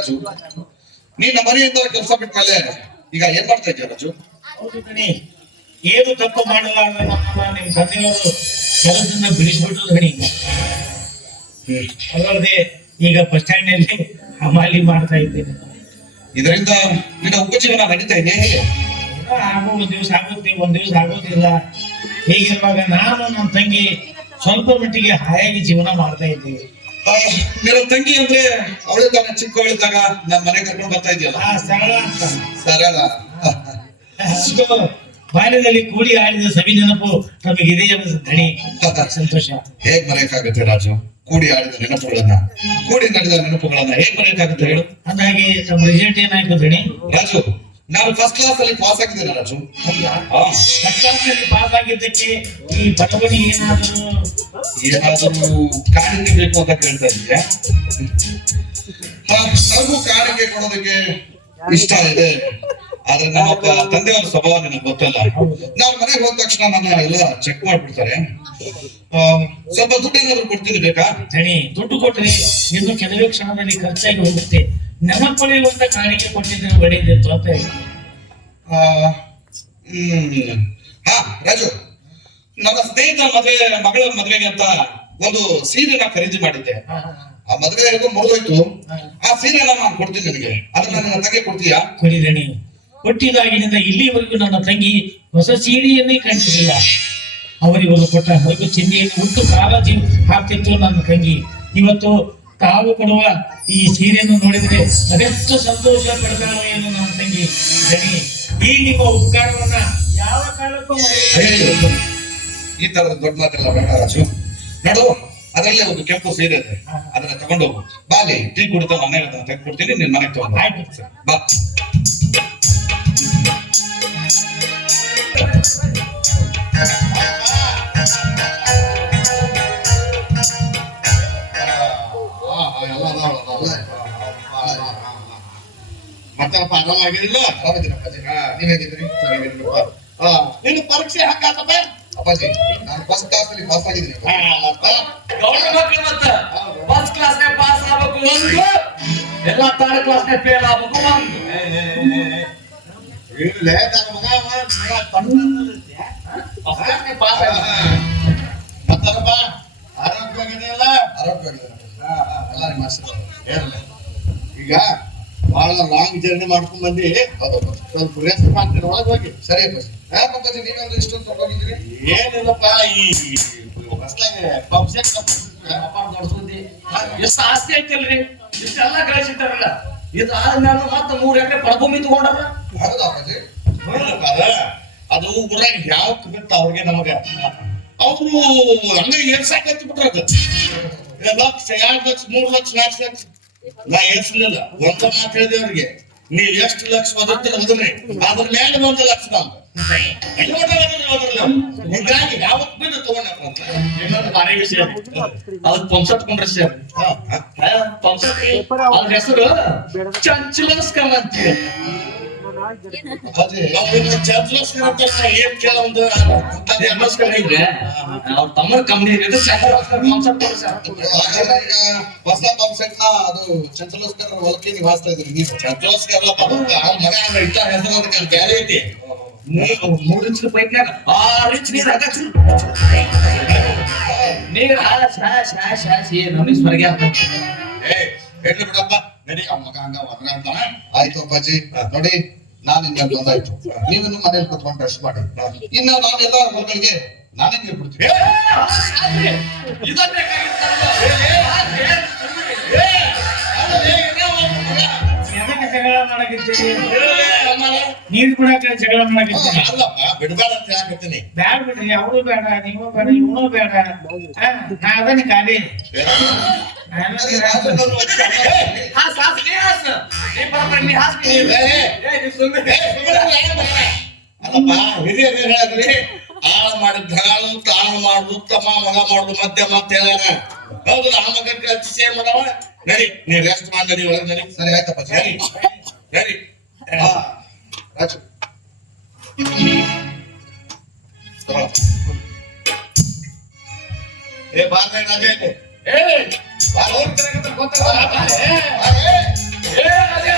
ರಾಜು, ನೀನ್ ಮನೆಯಿಂದ ಕೆಲಸ ಬಿಟ್ಮೇಲೆ ಈಗ ಏನ್ ಮಾಡ್ತಾ ಇದ್ದೀಯ ರಾಜು? ಹೌದು ಕಣಿ, ಏನು ತಪ್ಪು ಮಾಡಲ್ಲ ಅಂದ್ರೆ ನಿಮ್ ತಂದೆಯವರು ಕೆಲಸದಿಂದ ಬಿಡಿಸ್ಬಿಟ್ಟು ಗಣಿ. ಅದಲ್ಲದೆ ಈಗ ಬಸ್ ಸ್ಟ್ಯಾಂಡ್ ನಲ್ಲಿ ಹಮಾಲಿ ಮಾಡ್ತಾ ಇದ್ದೇನೆ. ಇದರಿಂದ ನಿನ್ನ ಉಪಜೀವನ ನಡೀತಾ ಇದೆ ಹೇಗೆ? ಒಂದ್ ದಿವ್ಸ ಆಗುತ್ತೆ, ಒಂದ್ ದಿವ್ಸ ಆಗೋದಿಲ್ಲ. ಹೀಗಿರುವಾಗ ನಾನು ನನ್ನ ತಂಗಿ ಸ್ವಲ್ಪ ಮಟ್ಟಿಗೆ ಹಾಯಾಗಿ ಜೀವನ ಮಾಡ್ತಾ ಇದ್ದೀವಿ. ನಿನ್ನ ತಂಗಿ ಅಂದ್ರೆ ಅವಳು ತಾನೆ ಚಿಕ್ಕವಳಿದ್ದಾಗ ನನ್ನ ಮನೆ ಕರ್ಕೊಂಡು ಬರ್ತಾ ಇದೆಯಲ್ಲ, ಸರಳ ಅಂತ. ಸರಳ. ಬಾಲ್ಯದಲ್ಲಿ ಕೂಡಿ ಆಡಿದ ಸವಿ ನೆನಪು ನಮಗಿದೆ ಧಣಿ. ಸಂತೋಷ. ಹೇಗ್ ಮರೆಯಕ್ಕಾಗುತ್ತೆ ರಾಜು? ಕೂಡಿ ಆಡಿದ ನೆನಪುಗಳನ್ನ, ಕೂಡಿ ನಡೆದ ನೆನಪುಗಳನ್ನ ಹೇಗ್ ಮರೆಯಕ್ಕಾಗುತ್ತೆ ಹೇಳು? ಅಂದಾಗೆ ನಮ್ಮ ರಿಸಲ್ಟ್ ಏನಾಯ್ತು ಧಣಿ? ರಾಜು, ನಾನು ಫಸ್ಟ್ ಕ್ಲಾಸ್ ಅಲ್ಲಿ ಪಾಸ್ ಆಗಿದ್ದೇನೆ ರಾಜು. ಫಸ್ಟ್ ಕ್ಲಾಸ್ ಅಲ್ಲಿ ಪಾಸ್ ಆಗಿದ್ದಕ್ಕೆ ಈ ಬಡವಣಿ ಏನಾದರೂ ಕಾಣಿಕೆ ಬೇಕು ಅಂತ ಕೇಳ್ತಾ ಇದ್ದೀಯ? ನನಗೂ ಕಾಣಿಕೆ ಕೊಡೋದಕ್ಕೆ ಇಷ್ಟ ಇದೆ, ಆದ್ರೆ ನಮ್ಮಪ್ಪ ತಂದೆಯವರ ಸ್ವಭಾವ ನಿನಗೆ ಗೊತ್ತಲ್ಲ. ನಾನು ಮನೆಗೆ ಹೋದ ತಕ್ಷಣ ನನ್ನ ಎಲ್ಲ ಚೆಕ್ ಮಾಡ್ಬಿಡ್ತಾರೆ. ಸ್ವಲ್ಪ ದುಡ್ಡು ಏನಾದ್ರು ಕೊಡ್ತೀನಿ ಬೇಕಾ? ಧಣಿ, ದುಡ್ಡು ಕೊಟ್ರೆ ಇನ್ನು ಕೆಲವೇ ಕ್ಷಣದಲ್ಲಿ ಖರ್ಚಾಗಿ ಹೋಗುತ್ತೆ. ನೆನಪುಳಿಯುವಂತ ಕಾಣಿಕೆ ಕೊಟ್ಟಿದ್ರೆ ಒಳ್ಳೆಯದಿತ್ತು ಅಂತ ಹೇಳಿ. ಹಾ ರಾಜು, ನನ್ನ ಸ್ನೇಹಿತ ಮಗಳ ಮದುವೆಗೆ ಅಂತ ಒಂದು ಸೀರೆನ ಖರೀದಿ ಮಾಡಿದ್ದೆ. ಆ ಮದುವೆ ಹೇಗೋ ಮುರಿದೋಯ್ತು. ಆ ಸೀರೆನ ನಾನು ಕೊಡ್ತೀನಿ ನಿನಗೆ, ಅದನ್ನ ನನ್ನ ತಂಗಿ ಕೊಡ್ತೀಯಾ? ಕೊಡಿ ಧಣಿ. ಹುಟ್ಟಿದಾಗಿನಿಂದ ಇಲ್ಲಿವರೆಗೂ ನನ್ನ ತಂಗಿ ಹೊಸ ಸೀರೆಯನ್ನೇ ಕಾಣಿಸಲಿಲ್ಲ. ಅವರಿವರು ಕೊಟ್ಟ ಹರಗು ಚಿಹ್ನೆಯನ್ನು ಹುಟ್ಟು ಕಾಳಜಿ ಹಾಕ್ತಿತ್ತು ನನ್ನ ತಂಗಿ. ಇವತ್ತು ತಾವು ಕೊಡುವ ಈ ಸೀರೆಯನ್ನು ನೋಡಿದ್ರೆ ಅದೆಷ್ಟು ಸಂತೋಷ ಪಡ್ತಾನೋ ಏನು ನನ್ನ ತಂಗಿ. ಧಣಿ, ಈ ನಿಮ್ಮ ಉಪಕಾರವನ್ನ ಯಾವ ಕಾಲಕ್ಕೂ ಈ ತರದ ದೊಡ್ಡ ಮಾತೆಲ್ಲ ಬೇಡ ರಾಜು. ನೋಡು, ಅದರಲ್ಲೇ ಒಂದು ಕೆಂಪು ಸೀರೆ ಇದೆ, ಅದನ್ನ ತಗೊಂಡು ಹೋಗು. ಬಾಲಿ ಟೀ ಕುಡಿತ ಮನೆಗೆ ಅದನ್ನ ತೆಗೆದುಕೊಡ್ತೀನಿ, ನಿನ್ ಮನೆಗೆ ತಗೊಂಡು ಬಾ. ಮತ್ತಪ್ಪ ಆರಾಮಾಗಿರಿಲ್ಲ? ನೀವೇಗಿದ್ರಿ? ನಿನ್ನ ಪರೀಕ್ಷೆ ಹಂಗಾತಪ್ಪ? ಅಪ್ಪಾಜಿ, ನಾನು ಫಸ್ಟ್ ಕ್ಲಾಸ್ ಅಲ್ಲಿ ಪಾಸ್ ಆಗಿದ್ದೀನಿ. ಗೌಡ ಮಕ್ಕಳು ಮತ್ತ ಫಸ್ಟ್ ಕ್ಲಾಸ್ ನೇ ಪಾಸ್ ಆಗಬೇಕು ಒಂದು, ಎಲ್ಲ ಥರ್ಡ್ ಕ್ಲಾಸ್ ನೇ ಫೇಲ್ ಆಗಬೇಕು ಒಂದು. ಇರ್ಲೇ ನನ್ನ ಮಗ ಪಾಸ್ ಆಗ ಮತ್ತಪ್ಪ ಆರೋಗ್ಯವಾಗಿದೆಯಲ್ಲ? ಆರೋಗ್ಯವಾಗಿದ್ದೀನಿ ಎಲ್ಲ ನಿಮ್ಮ ಆಶೀರ್ವಾದ. ಏನಿಲ್ಲ, ಈಗ ಬಹಳ ಲಾಂಗ್ ಜರ್ನಿ ಮಾಡ್ಕೊಂಡ್ ಬಂದಿ, ಸ್ವಲ್ಪ ರೆಸ್ಟ್ ಮಾಡ್ತೀನಿ ಒಳಗೆ ಹೋಗಿ. ಸರಿ ಅಪ್ಪಾಜಿ. ಯಾಕಪ್ಪಾಜಿ ನೀವೇಂದ್ರೆ ಇಷ್ಟೊಂದು ತಗೊಂಡಿದ್ದೀರಿ? ಏನಿಲ್ಲಪ್ಪ, ಈ ಹೊಸದಾಗಿ ಫಂಕ್ಷನ್ ನೋಡ್ಸ್ಕೊಂಡಿ ಎಷ್ಟು ಆಸ್ತಿ ಐತಿಲ್ರಿ, ಇಷ್ಟೆಲ್ಲ ಗಳಿಸಿಟ್ಟಾರಲ್ಲ. ಇದು ಆದ್ಮೇಲೆ ಮತ್ತೆ 3 ಎಕರೆ ಪಡಭೂಮಿ ತಗೊಂಡಾರ. ಹೌದಾ ಅಪ್ಪಾಜಿ? ಅದು ಊರಾಗ ಯಾವ ಬಿತ್ತ ಅವ್ರಿಗೆ ನಮಗ ಅವ್ರು ಹಂಗ ಏರ್ಸಾಕತ್ತಿ ಬಿಟ್ರ. ಅದು ಲಕ್ಷ 2 ಲಕ್ಷ 3 ಲಕ್ಷ 4 ಲಕ್ಷ ನಾ ಏರ್ಸ್ಲಿಲ್ಲ. ಒಂದ ಮಾತು ಹೇಳಿದೆ ಅವ್ರಿಗೆ, ನೀವ್ ಎಷ್ಟು ಲಕ್ಷ ಒದರ್ತೀರ ಒದರ್ರಿ, ಅದ್ರ ಮೇಲೆ 1 ಲಕ್ಷ ನಮ್ದು ಹೀಗಾಗಿ ಯಾವತ್ ಬಿದ್ದು ತಗೊಂಡಪ್ಪ ಅಂತ. ಇನ್ನೊಂದು ಭಾರಿ ವಿಷಯ, ಅದಕ್ಕೆ ಪಂಪ್ಸೆಟ್ ಕೊಂಡ್ರೆ ಸರ್, ಪಂಪ್ಸೆಟ್ ಅದ್ರ ಹೆಸರು ಚಂಚಲಸ್ಕರ್ ಅಂತೀವಿ. ಏನ್ ಕೆಲವೊಂದು ಅವ್ರ ತಮ್ಮನ ಕಂಪ್ನಿ ಪಂಪ್ಸೆಟ್ ಕೊಡ್ರಿ ಸರ್. ಹೊಸ ಪಂಪ್ಸೆಟ್ ನ ಅದು ಚಂಚಲೋಸ್ಕರ್ ಹೊಲಕ್ಕೆ ನೀವು ಹಾಸ್ತಾ ಇದ್ರಿ. ನೀವು ಚಂಚಲೋಸ್ಕರ್ ಮಗ ಇಟ್ಟ ಹೆಸರು ಅದಕ್ಕೆ ಬ್ಯಾರೆ ಐತಿ. 3 ಇಂಚಿನ ಪೈಪ್ನ್ಯಾಗ 6 ಇಂಚ್ ನೀರ್ ಹಾಕಿ ನೀರ್ ಹಾಸಿ ನಮ್ಗೆ ಸ್ವರ್ಗ ಎಡ್ಲಿ ಬಿಡಪ್ಪ, ನಡಿ ಅವ್ನ ಮಗ ಹಂಗ ಹೊರಗ ಅಂತಾನ. ಆಯ್ತು ಅಪ್ಪಾಜಿ, ನೋಡಿ ನಾನು ನಿಮ್ಗೆ ಬಂದಾಯ್ತು, ನೀವು ಮನೇಲಿ ಕುತ್ಕೊಂಡು ರೆಸ್ಟ್ ಮಾಡಿ. ಇನ್ನು ನಾನೆಲ್ಲ ಮಕ್ಕಳಿಗೆ ನಾನೇ ನೀರು ಕೊಡ್ತೀನಿ. ಜಗಳ ಮಾಡಕಿರ್ತೀನಿ, ನೀರ್ ಬಿಡಾಕ ಜಗಳ ಮಾಡಕಿರ್ತೀನಿ. ಅಲ್ಲಪ್ಪ, ಬಿಡ್ಬೇಡ ಅಂತ ಹೇಳಕತ್ತೀನಿ. ಬ್ಯಾಡ ಬಿಡ್ರಿ, ಅವಳು ಬೇಡ, ನೀವು ಬೇಡ, ಇವನು ಬೇಡ. ನಾ ಅದನ್ನ ಖಾಲಿ ಅಲ್ಲಪ್ಪ, ಹಿರಿಯರು ಏನ್ ಹೇಳಿದ್ರಿ? ಆಳ ಮಾಡಿದ ಹಾಳು ತಾಳು ಮಾಡುದು, ತಮ್ಮ ಮಗ ಮಾಡುದು ಮಧ್ಯಮ ಅಂತ ಹೇಳ್ಯಾರ. ಹೌದು, ಆ ಮಗ ಕಲ್ಸಿ ಸೇರ್ ಮಾಡವ. ನಡಿ, ನೀ ರೆಸ್ಟ್ ಮಾಡಿ, ನಡಿ ಒಳಗೆ ನಡಿ. ಸರಿ ಆಯ್ತಪ್ಪ. ನಡಿ ನಡಿ. ರಾಜು, ಏ ಬಾರ್ನೆ ರಾಜೇ, ಏ ಬಾರ್ ಹೋಗ್ತಾರೆ ಗೊತ್ತಾಗ ಏ ರಾಜ,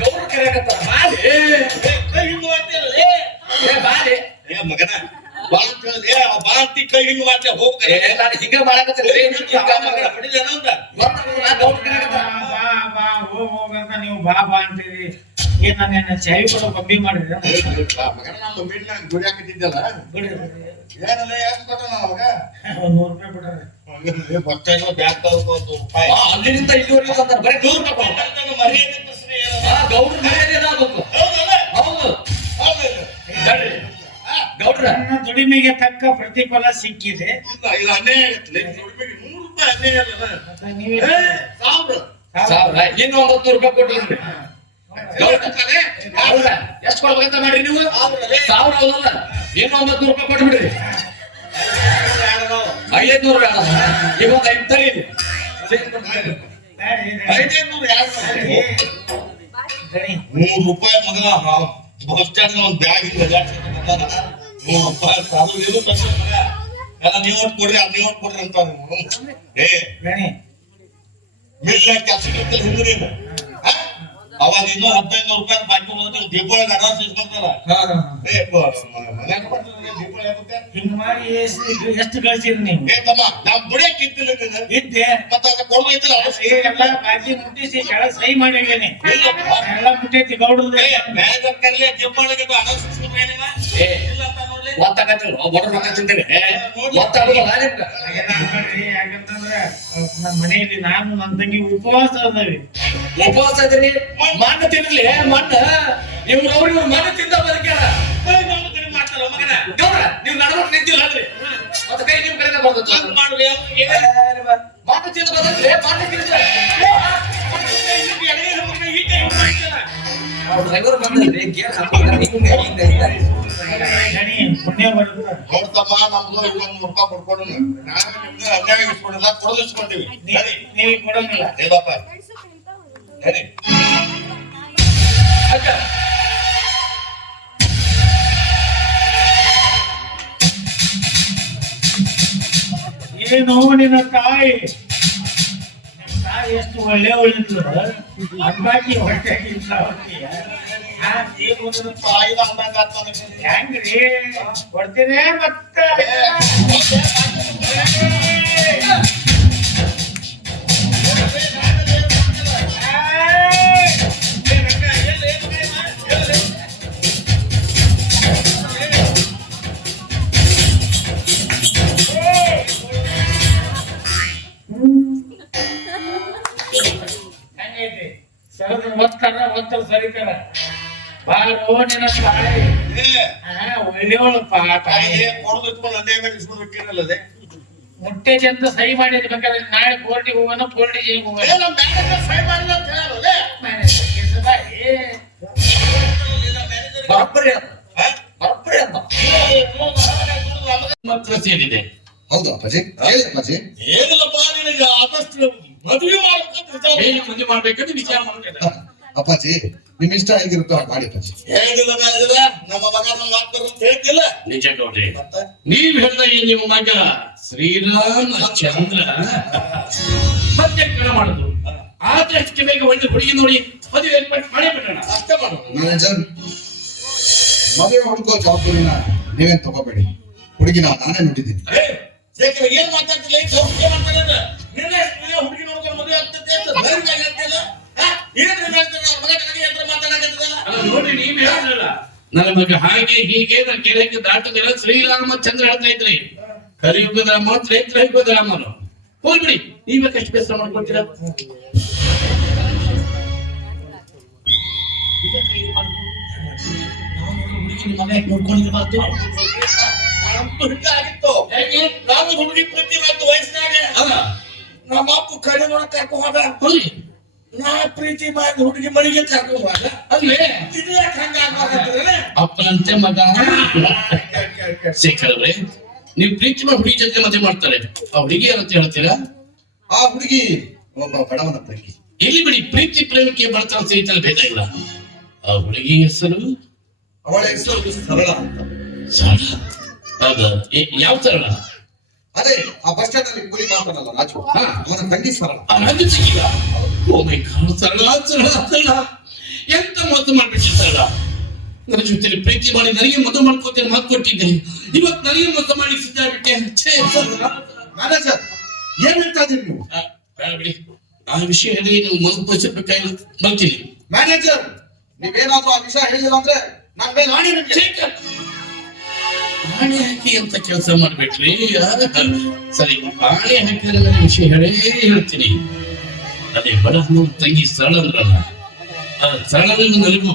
ಗೌಡ್ರು ಕರೆಯಕತ್ತಾರ, ಬಾಲೆ. ಕೈ ಹಿಂಗ್ ಮಾಡ್ತೀಯಲ್ಲ, ಏ ಬಾಲೆ. ಏ ಮಗನ ಬಾ ಅಂತ ಹೇಳಿದ್ರೆ ಬಾ ಅಂತಿ ಕೈ ಹಿಂಗ್ ಮಾಡ್ತೀಯ ಹೋಗ್ ಏ ನಾನು ಹಿಂಗ ಮಾಡಕತ್ತಿಲ್ಲ, ಹೊಡಿಲೇನೋ ಅಂತ ಗೌಡ್ರು ಕರೆಯಕತ್ತಾರ. ಬಾ ಬಾ ಹೋಗಂತ ನೀವು ಬಾ ಬಾ ಅಂತೀರಿ. ಏನ್ ನನ್ನ ಚಾವಿ ಕೊಡೋ ಕಮ್ಮಿ ಮಾಡಿದ್ರೆ ಮಗನ ನಮ್ಮ ಮೀಟ್ನಾಗ ದುಡಿಯಾಕಿದ್ದಲ್ಲ ಏನಲ್ಲ ಯಾಕೆ ಕೊಟ್ಟ ಅವಾಗ ₹100 ಬಿಡ್ರಿ. ಬಸ್ಟಾಗ ಬ್ಯಾಗ್ ತಗೋದು ರೂಪಾಯಿ ಅಲ್ಲಿಂದ ಇಲ್ಲಿವರೆಗೂ ಬಂದಾರ, ಬರೀ ₹100 ಮರ್ಯಾದೆ ಪ್ರಶ್ನೆ ಏನಲ್ಲ ಗೌಡ್ರು ಮರ್ಯಾದೆ ಆಗ್ಬೇಕು. ಹೌದಲ್ಲ ಹೌದು ಹೌದಲ್ಲ ಗೌಡ್ರಿ, ಗೌಡ್ರ ನನ್ನ ದುಡಿಮೆಗೆ ತಕ್ಕ ಪ್ರತಿಫಲ ಸಿಕ್ಕಿದೆ. ಇಲ್ಲ ಇದು ಅನ್ಯಾಯ ಆಗತ್ತಲ್ಲ ದುಡಿಮೆಗೆ ₹100 ಅನ್ಯಾಯ ಅಲ್ಲ ಮತ್ತೆ ನೀವೇ ಸಾವಿರ ಸಾವಿರ ಇನ್ನು ₹900 ಕೊಟ್ಟಿದ್ರಿ. ಗೌಡ್ರ ಎಷ್ಟು ಕೊಡ್ಬೇಕಂತ ಮಾಡ್ರಿ ನೀವು? 1000 ಅಲ್ಲ, ಇನ್ನು ₹900 ಕೊಟ್ಬಿಡ್ರಿ. 500 ಬೇಡ, ಈಗ ಒಂದು 5 ತರಿ. ₹500 ಯಾರು ಗಣಿ ₹100 ಮಗ ಬಸ್ ಸ್ಟ್ಯಾಂಡ್ ಒಂದು ಬ್ಯಾಗ್ ₹100 ಅದು ಇದು ತಕ್ಷಣ ಮಗ ಎಲ್ಲ ನೀವು ಒಟ್ಟು ಕೊಡ್ರಿ ಅದು ನೀವು ಒಟ್ಟು ಕೊಡ್ರಿ ಅಂತ ಏ ಗಣಿ ಮಿಲ್ ಕೆಲಸ ಹಿಂದ್ರಿ ಅವಾಗ ಇನ್ನೂ ₹1500 ಬಾಕಿ ಬಂದ್ರೆ ದೀಪಾವಳಿಗೆ ಅಡ್ವಾನ್ಸ್ ಇಸ್ಕೊಂತಾರ ಏ ಮನ್ಯಾಗ ಬರ್ತಾರೆ ದೀಪಾವಳಿ ಹಬ್ಬಕ್ಕೆ ಹಿಂಗ್ ಮಾಡಿ ಎಷ್ಟು ಗಳಿಸಿರಿ ನೀವು? ಏ ತಮ್ಮ ನಾವ್ ದುಡಿಯಕ್ ಇದ್ದಿಲ್ಲ ನೀನು ಇದ್ದೆ ಮತ್ತೆ ಅದ ಕೊಡ್ಬೇಕಿಲ್ಲ ಎಲ್ಲ ಬಾಕಿ ಮುಟ್ಟಿಸಿ ಕೆಳಗ್ ಸಹಿ ಮಾಡಿದ್ದೀನಿ. ಎಲ್ಲ ಮುಟ್ಟೈತಿ ಗೌಡ್ರದ್ದು. ಮ್ಯಾನೇಜರ್ ಕರ್ಲಿ ದೀಪಾವಳಿಗೆ ಅಡ್ವಾನ್ಸ್ ಇಸ್ಕೊಂಡ್ರೆ ಏ ಇಲ್ಲ ಅಂತ ನೋಡ್ಲಿ ಒತ್ತಾಗತ್ತಿಲ್ಲ, ಬಡ್ರ ರೊಕ್ಕ ತಿಂತೇವೆ. ಒತ್ತಾಗುದಿಲ್ಲ ನಿಮ್ಗೆ. ಯಾಕಂತಂದ್ರೆ ನಮ್ಮ ಮನೆಯಲ್ಲಿ ನಾನು ನನ್ನ ತಂಗಿ ಉಪವಾಸ ಅದಾವೆ. ಉಪವಾಸ ಇದ್ರಿ, ಮಣ್ಣು ತಿನ್ಲಿ ಮಣ್ಣು. ಇವ್ರು ಮಣ್ಣು ತಿಂದ ಬದುಕ್ಯಾರ. ಮಾಡ್ತಾರ ಮಗನ ಗೌಡ್ರ ನೀವು ನಡ್ಕೊಂಡು ನಿಂತಿಲ್ಲ ಅಲ್ರಿ, ಮತ್ತೆ ಕೈ ನಿಮ್ ಕಡೆಗೆ ಬರ್ತದೆ. ಹಂಗ್ ಮಾಡ್ಲಿ ಮಣ್ಣು ತಿಂದ ಬದುಕ್ಲಿ, ಮಣ್ಣು ತಿಂದ ಡ್ರೈವರ್ ಬಂದ್ರಿ ಗೇರ್ ಹಾಕೊಂಡ್ರೆ ಹಿಂಗ ಹಿಂಗ ಹಿಂಗ. ಗಣಿ ಪುಣ್ಯ ಬರುತ್ತೆ. ನೋಡ್ತಮ್ಮ ನಮ್ದು ₹100 ಕೊಡ್ಕೊಡು ನಾನು ನಿಮ್ಗೆ ಅನ್ಯಾಯ ಇಸ್ಕೊಂಡಿಲ್ಲ ಕೊಡೋದು ಇಸ್ಕೊಂಡಿವಿ ನೀವು ಕೊಡಂಗಿಲ್ಲ. ಏನಪ್ಪ ಹೇಳಿ ಅಕ್ಕ ಏನು ನಿನ್ನ ತಾಯಿ ನಿಮ್ ತಾಯಿ ಎಷ್ಟು ಒಳ್ಳೆ ಒಳ್ಳೆದ್ರು ಅಂದಾಕಿ ಹೊಟ್ಟೆಗಿಂತ ತಾಯಿದ ಅಂದಂಗ ಆತ್ ನನಗೆ. ಹೆಂಗ್ರಿ ಕೊಡ್ತೀನಿ ಮತ್ತೆ ಹೆಂಗೈತಿ ಸರದ್ರ ಒತ್ತರ ಸರಿತಾರ ಬಾರೋ ನಿನ್ನ ತಾಯಿ ಒಳ್ಳೆಯವಳಪ್ಪ ತಾಯಿ. ತಾಯಿಗೆ ಕೊಡೋದು ಇಟ್ಕೊಂಡು ಅದೇ ಮೇಲೆ ಇಸ್ಕೊಳ್ಬೇಕಿರಲ್ಲ ಅದೇ ಮುಟ್ಟೈತಿ ಅಂತ ಸಹಿ ಮಾಡಿದ್ ಬೇಕಾದ್ರೆ ನಾಳೆ ಕೋರ್ಟಿಗೆ ಹೋಗೋಣ ಪೊಲೀಸ್ ಹೋಗೋಣ. ನಮ್ಮ ಮ್ಯಾನೇಜರ್ ಸಹಿ ಮಾಡಿಲ್ಲ ಅಂತ ಹೇಳೋದೇ ಬರೋಬ್ಬರಿ ಅಂತ ಬರೋಬ್ಬರಿ ಅಂತ ಮಾತ್ರ ಸೇರಿದೆ. ಹೌದಾ ಅಪ್ಪಾಜಿ? ಹೇಳಿ ಅಪ್ಪಾಜಿ. ಏನಿಲ್ಲಪ್ಪ ನಿನಗೆ ಆದಷ್ಟು ಮದುವೆ ಮಾಡ್ಬೇಕಂತ ಏನು ಮದುವೆ ಮಾಡ್ಬೇಕಂತ ವಿಚಾರ ಮಾಡ್ತಾರೆ. ಅಪ್ಪಾಜಿ ನಿಮ್ ಇಷ್ಟ ಹೇಗಿರುತ್ತೋ ಹಾಗೆ ಮಾಡಿ ಅಪ್ಪಾಜಿ. ಹೇಳಿಲ್ಲ ಮ್ಯಾನೇಜರ ನಮ್ಮ ಮಗ ನಮ್ಮ ಮಾಡ್ತಾರ ಅಂತ ಹೇಳ್ತಿಲ್ಲ ನಿಜ ನೋಡ್ರಿ, ಮತ್ತೆ ನೀವ್ ಹೇಳ್ದಾಗ ನಿಮ್ಮ ಮಗ ಶ್ರೀರಾಮಚಂದ್ರ ಮತ್ತೆ ಕಣ ಮಾಡುದು ಆದಷ್ಟು ಬೇಗ ಒಳ್ಳೆ ಹುಡುಗಿ ನೋಡಿ ಮದುವೆ ಏರ್ಪಾಟ್ ಮಾಡೇ ಬಿಡೋಣ. ಅಷ್ಟೇ ಮಾಡೋದು ಮ್ಯಾನೇಜರ್, ಮದುವೆ ಹುಡುಕೋ ಜವಾಬ್ದಾರಿನ ನೀವೇನ್ ತಗೋಬೇಡಿ. ಹುಡುಗಿನ ನಾನೇ ನೋಡಿದ್ದೀನಿ. ಯಾಕಂದ್ರೆ ಏನ್ ಮಾತಾಡ್ತಿಲ್ಲ ಈ ಸೌಖ್ಯ ಮಾತಾಡೋದು ನಿನ್ನೆ ಹುಡುಗಿ ನೋಡ್ಕೊಂಡು ಮದುವೆ ಆಗ್ತದೆ ಅಂತ ಧೈರ್ಯ ಆಗ್ತಿಲ್ಲ ಏನ್ರಿ ಮಾಡ್ತಾರೆ ಮಗ ನನಗೆ ಏನ್ರ ಮಾತಾಡಕತ್ತದಲ್ಲ ಅಲ್ಲ ನೋಡ್ರಿ, ನೀವ್ ಹೇಳಿದ್ರಲ್ಲ ನನ್ನ ಮಗ ಹಾಗೆ ಹೀಗೆ ನಾನು ಕೇಳಕ್ಕೆ ದಾಟದಿಲ್ಲ. ಶ್ರೀರಾಮಚಂದ್ರ ಹೇಳ್ತಾ ಇದ್ರಿ ಕಲಿಯುಗದ ಮಾತ್ರ ಯುಗದ ರಾಮನು. ಹೋಗ್ಬಿಡಿ, ನೀವೇಕಷ್ಟು ಬೇಸರ ಮಾಡ್ಕೊಳ್ತೀರಾ? ನೋಡ್ಕೊಂಡಿರ್ಬಾರ್ದು. ಆಗಿತ್ತು ನಾನು ಹುಡುಗಿ ಪ್ರೀತಿ ಬಂತು ವಯಸ್ಸಿನಾಗ ನಮ್ಮ ಅಪ್ಪ ಕಡೆ ನೋಡಕ್ ಕರ್ಕೊಂಡ್ ಹೋದ ನಾ ಪ್ರೀತಿ ಮಾಡಿ ಹುಡುಗಿ ಮಳಿಗೆ ಕರ್ಕೊಂಡ್ ಹೋದ ಅಲ್ಲೇ ಇದು ಯಾಕೆ ಹಂಗ ಅಪ್ಪನಂತೆ ಮಗ ಶೇಖರವ್ರೆ, ನೀವು ಪ್ರೀತಿ ಮಾಡಿ ಹುಡುಗಿ ಜೊತೆ ಮದುವೆ ಮಾಡ್ತಾರೆ, ಆ ಹುಡುಗಿ ಏನಂತ ಹೇಳ್ತೀರಾ? ಆ ಹುಡುಗಿ ಒಬ್ಬ ಬಡವನ ತಂಗಿ. ಇಲ್ಲಿ ಬಿಡಿ, ಪ್ರೀತಿ ಪ್ರೇಮಕ್ಕೆ ಬರ್ತಾರ ಸ್ನೇಹಿತರಲ್ಲಿ ಭೇದ ಇಲ್ಲ. ಆ ಹುಡುಗಿ ಹೆಸರು ಅವಳ ಹೆಸರು ಸರಳ ಅಂತ. ಸರಳ. ಹೌದಾ? ಯಾವ ಸರಳ? ಅದೇ ಆ ಬಸ್ ಸ್ಟ್ಯಾಂಡ್ ಅಲ್ಲಿ ಕೂಲಿ ಮಾಡ್ತಾನಲ್ಲ ರಾಜು, ಹಾ. ಅವನ ತಂಗಿ ಸರಳ. ಆ ರಾಜು ಸಿಕ್ಕಿಲ್ಲ. ಓ ಮೈ ಗಾಡ್, ಸರಳ ಸರಳ ಸರಳ, ಎಂತ ಮೋಸ ಮಾಡ್ಬಿಟ್ಟೆ ಸರಳ. ನನ್ನ ಜೊತೆ ಪ್ರೀತಿ ಮಾಡಿ ನನಗೆ ಮದುವೆ ಮಾಡ್ಕೋತೇನೆ ಮಾತು ಕೊಟ್ಟಿದ್ದೆ, ಇವತ್ತು ನನಗೆ ಮೋಸ ಮಾಡಿ ಸಿದ್ಧಾಗ್ಬಿಟ್ಟೆ. ಛೇ, ಸರಳ. ಮ್ಯಾನೇಜರ್ ಏನ್ ಹೇಳ್ತಾ ಇದೀರಿ ನೀವು? ಬೇಡ ಬಿಡಿ, ಆ ವಿಷಯ ಹೇಳಿ ನೀವು ಮರುಪಡಿಸಬೇಕಾಗಿಲ್ಲ, ಬರ್ತೀನಿ. ಮ್ಯಾನೇಜರ್ ನೀವೇನಾದ್ರೂ ಆ ವಿಷಯ ಹೇಳಿಲ್ಲ ಅಂದ್ರೆ ನಾನ್ ಮೇಲೆ ಆಣೆ ನಿಮ್ಗೆ. ಶೇಖರ್, ಆಣೆ ಹಾಕಿ ಅಂತ ಕೆಲಸ ಮಾಡ್ಬಿಟ್ರಿ. ಸರಿ, ಆಣೆ ಹಾಕಿದ್ರೆ ನನ್ನ ವಿಷಯ ಹೇಳೇ ಹೇಳ್ತೀನಿ. ಅದೇ ಬಡ ನನ್ನ ತಂಗಿ ಸರಳ ಅಂದ್ರಲ್ಲ, ಆ ಸರಳನಿಂದ ನನಗೂ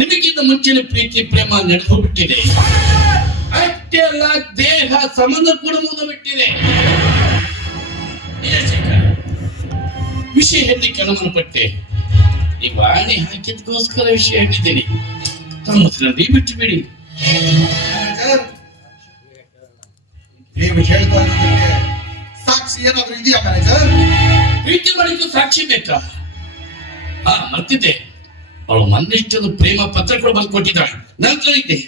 ನಿಮಗಿಂತ ಮುಂಚೆನೆ ಪ್ರೀತಿ ಪ್ರೇಮ ನಡೆದು ಬಿಟ್ಟಿದೆ. ಅಷ್ಟೇ ಅಲ್ಲ, ದೇಹ ಸಂಬಂಧ ಕೂಡ ಮುಗಿದು ಬಿಟ್ಟಿದೆ. ಏ ಶೇಖರ್, ವಿಷಯ ಹೇಳಿ ಕೆಲವೊಂದು ಪಟ್ಟೆ. ನೀವು ಆಣೆ ಹಾಕಿದ್ಕೋಸ್ಕರ ವಿಷಯ ಹೇಳಿದ್ದೀನಿ. ತಮ್ಮದ್ರಲ್ಲಿ ಬಿಟ್ಟು ಬಿಡಿ. ಮ್ಯಾನೇಜರ್, ನೀವು ಹೇಳ್ತಾ ಇರೋದಕ್ಕೆ ಸಾಕ್ಷಿ ಏನಾದ್ರೂ ಇದೆಯಾ ಮ್ಯಾನೇಜರ್? ಪ್ರೀತಿ ಮಾಡಿದ್ದು ಸಾಕ್ಷಿ ಬೇಕಾ? ಮರ್ತಿದ್ದೆ, ಅವಳು ಮನ್ನಿಷ್ಟೊಂದು ಪ್ರೇಮ ಪತ್ರ ಕೂಡ ಬಂದು ಕೊಟ್ಟಿದ್ದಾಳೆ, ನನ್ನ ಹತ್ರ ಇದೆ.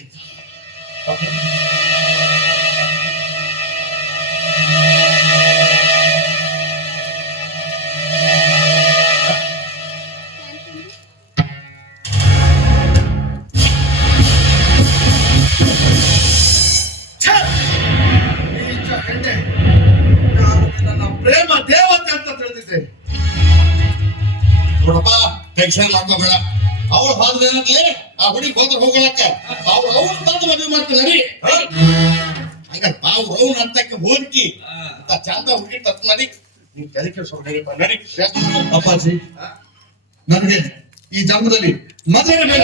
ನನ್ನ ಪ್ರೇಮ ದೇವತೆ ಅಂತ ತಿಳಿದಿದ್ದೆ. ನೋಡಪ್ಪ, ಟೆನ್ಷನ್ ಮಾಡ್ಕೋಬೇಡ. ಅವಳು ಹೋದ್ಲೇನಂತಲೇ ಆ ಹುಡುಗಿ ಹೋದ್ರೆ ಹೋಗಳಕ್ಕ ಅವ್ರು ತಂದು ಮದುವೆ ಮಾಡ್ತೀನಿ. ಹಂಗಪ್ಪ, ಅವ್ರು ಅಂತಕ್ಕೆ ಹೋಗಿ ಅಂತ ಚಂದ ಹುಡುಗಿ ತತ್ ಮಾಡಿ ನೀವು ತಲೆ ಕೆಡಿಸ್ಕೊಂಡ್ರಿಪ್ಪ. ನಡಿ. ಅಪ್ಪಾಜಿ, ನನಗೆ ಈ ಜನ್ಮದಲ್ಲಿ ಮದುವೆ ಬೇಡ.